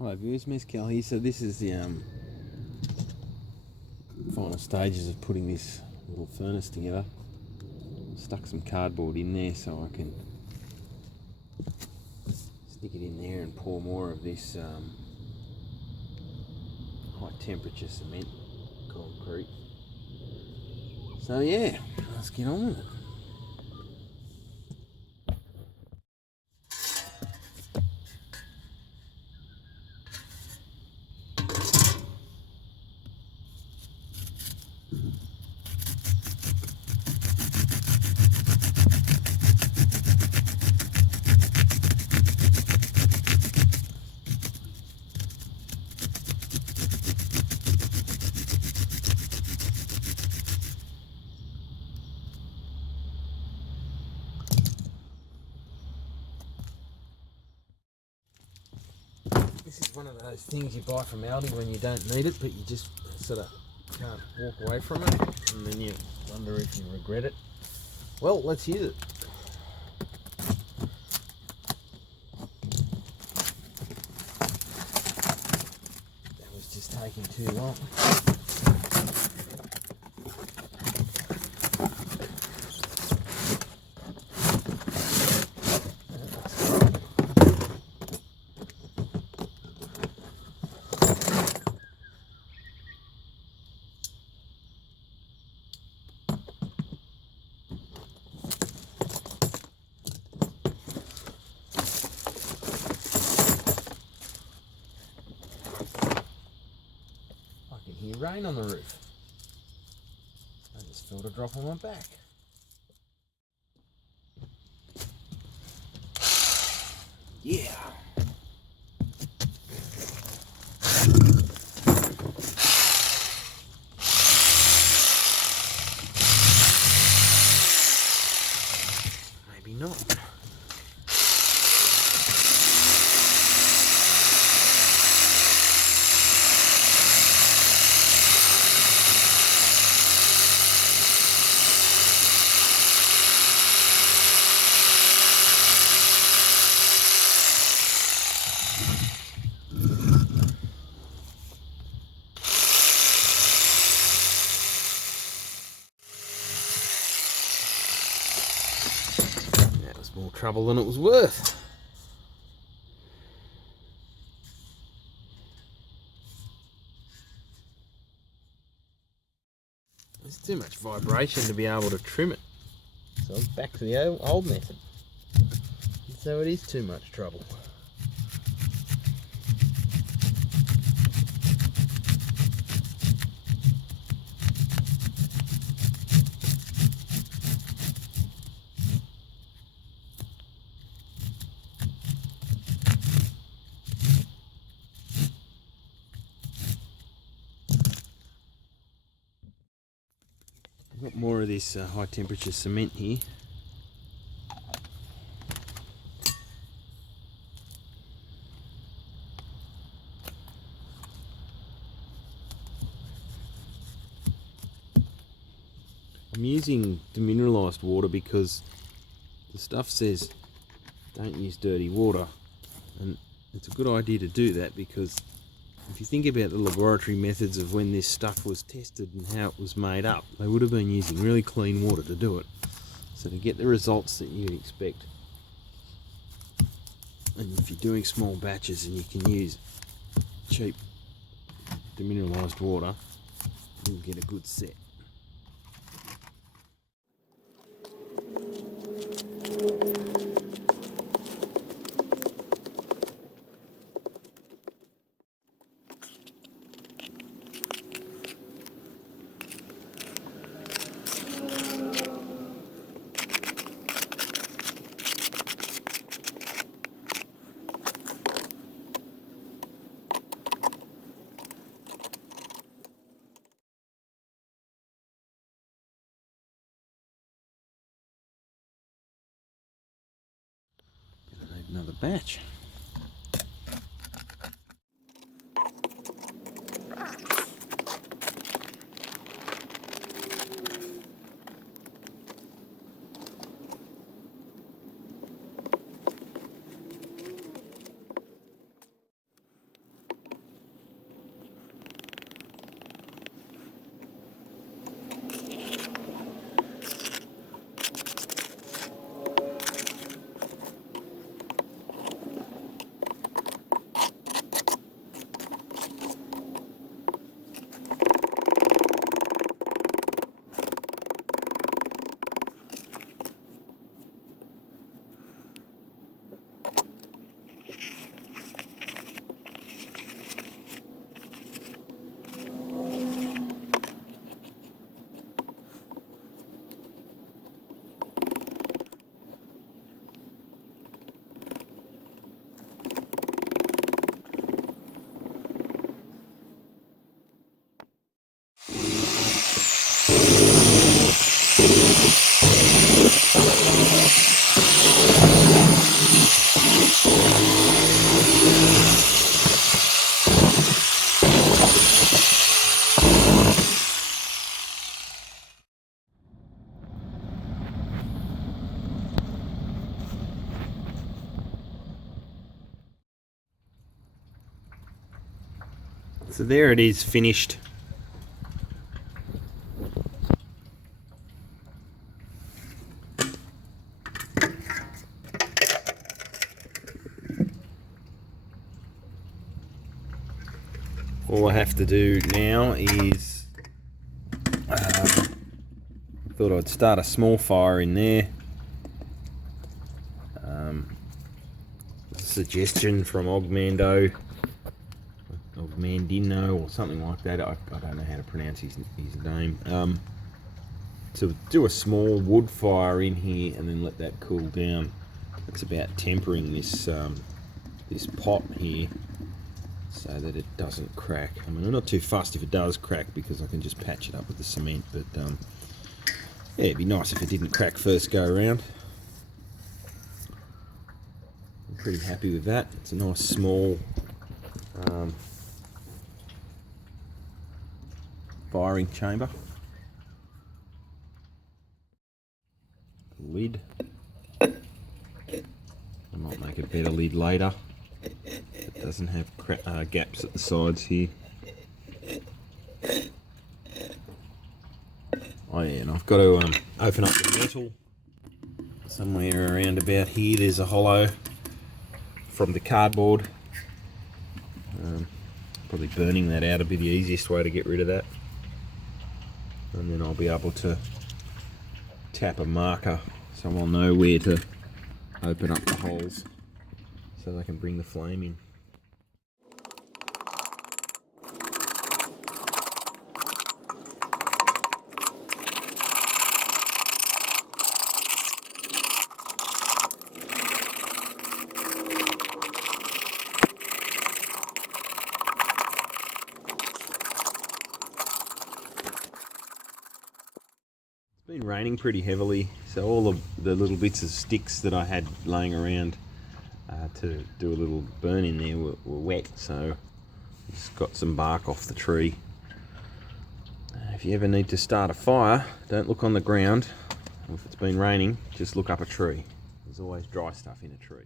Hello viewers, Mescal here. So this is the final stages of putting this little furnace together. Stuck some cardboard in there so I can stick it in there and pour more of this high temperature cement concrete. So yeah, let's get on with it. This is one of those things you buy from Aldi when you don't need it, but you just sort of can't walk away from it, and then you wonder if you regret it. Well, let's use it. That was just taking too long. I can hear rain on the roof. I just felt a drop on my back. Yeah. Maybe not. That was more trouble than it was worth. There's too much vibration to be able to trim it. So I'm back to the old method. So it is too much trouble. I've got more of this high temperature cement here. I'm using demineralised water because the stuff says don't use dirty water, and it's a good idea to do that because if you think about the laboratory methods of when this stuff was tested and how it was made up, they would have been using really clean water to do it. So to get the results that you'd expect, and if you're doing small batches and you can use cheap demineralised water, you'll get a good set. Another batch. So there it is, finished. All I have to do now is, I thought I'd start a small fire in there. Suggestion from Ogmando, or something like that. I don't know how to pronounce his name. To do a small wood fire in here and then let that cool down. It's about tempering this this pot here so that it doesn't crack. I mean, I'm not too fussed if it does crack because I can just patch it up with the cement, but yeah, it'd be nice if it didn't crack first go around. I'm pretty happy with that. It's a nice small firing chamber. Lid. I might make a better lid later. It doesn't have gaps at the sides here. Oh yeah, and I've got to open up the metal. Somewhere around about here there's a hollow from the cardboard. Probably burning that out would be the easiest way to get rid of that. And then I'll be able to tap a marker so I'll know where to open up the holes so they can bring the flame in. It's been raining pretty heavily, so all of the little bits of sticks that I had laying around to do a little burn in there were wet, so I just got some bark off the tree. If you ever need to start a fire, don't look on the ground. If it's been raining, just look up a tree. There's always dry stuff in a tree.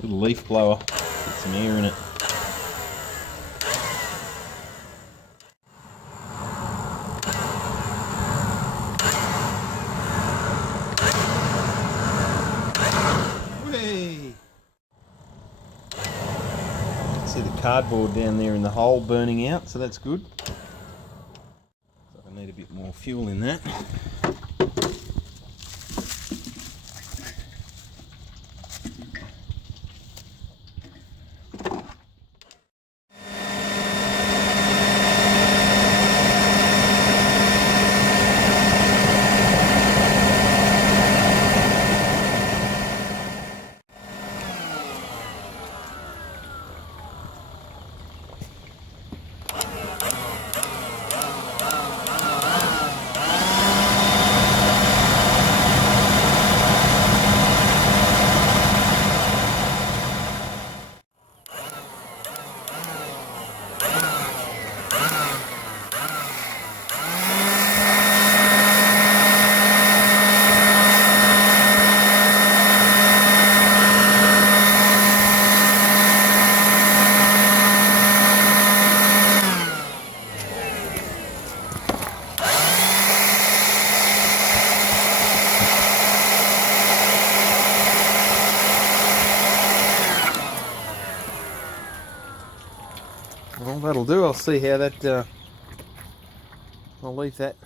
Little leaf blower, get some air in it. Whee! See the cardboard down there in the hole burning out, so that's good. So I need a bit more fuel in that. Well, that'll do. I'll see how that, I'll leave that